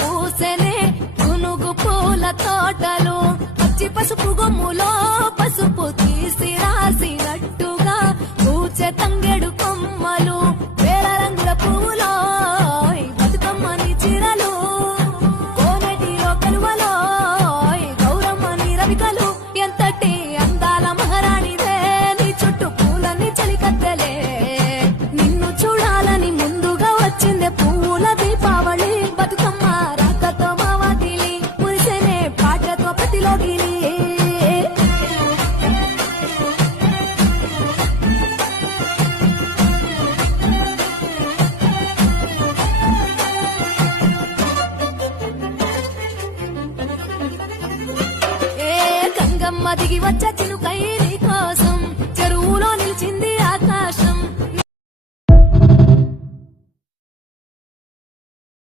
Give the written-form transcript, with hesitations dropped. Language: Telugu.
పూసెనే గునుగు పూల తోటలు పచ్చి పసుపు గొమ్ములో పసుపు తీసి రాసినట్టుగా పూచె తంగెడు కొమ్మలు వేల రంగుల పువ్వులో బతుకమ్మని చిరలు కోనటిలో కలువలో గౌరమ్మని రవికలు ఎంతటి అందాల మహారాణిదే నీ చుట్టూ పూలని చలికత్తెలే నిన్ను చూడాలని ముందుగా వచ్చిందే పువ్వుల దీపావళి బతుకమ్మ రాకతో మావాతిలి మురిసెనే పాటతో ప్రతిలోగిలి గంగమ్మ దిగి వచ్చ